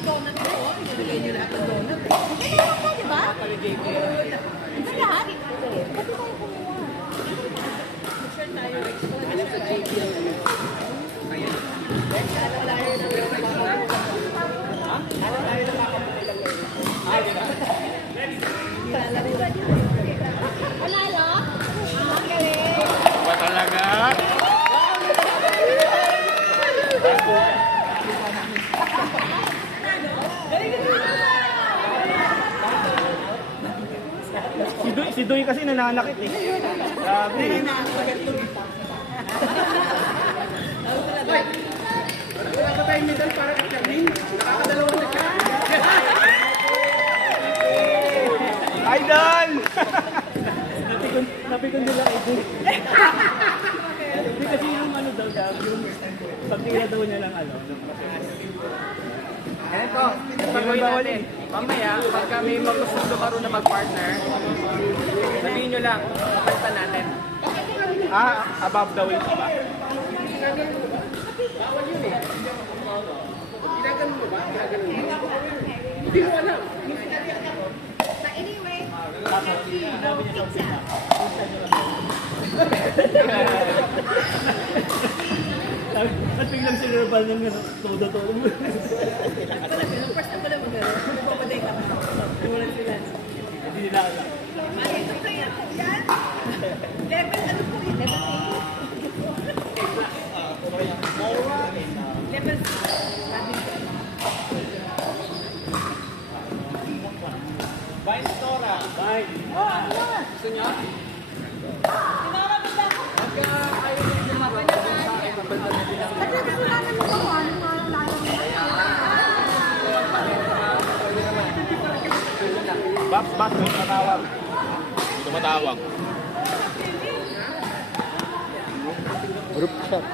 donut ito. Ibigay niyo lahat ng donut. Hindi naman pa, di ba? Ito lahat? Ba't tayo kumuha? Share tayo. Ano sa JP ang ano? Ayan. Ano tayo na ha? Ano tayo na makapunilang ngayon? Di ba? Panalo? Ang galing! Ba talaga? Si Doy kasi nananakit eh. Grabe. Wala pa tayong medal para kay Charlene. Nakakadalawa na siya. Idol! Napikon nila kay Doy. Hindi kasi yung ano daw, yung pagtira daw niya lang ano. Eto, pag-gawin natin. Mamaya, pagka may maggusto laro na mag-partner, sabihin nyo lang, kapalitan natin. Above the waist ba? Bawal yun eh. Ginaganon mo ba? Ginaganon mo? Hindi mo alam. But anyway, pizza. At biglang sinurban yung todo-todo mo. First na pala mag-gano'n. Napapaday ka. Nawalan sila. Hindi nila alam. Ito kaya yan? Level ano po yun? Level 8? Level 6. Bye, Stora. Bye! Gusto nyo? Pagka ayaw nyo lumaban na sa akin, kapalitan natin lang. Ba't nagkakulanan mo ba? Bas, may matawag. Tumatawag. Group shot.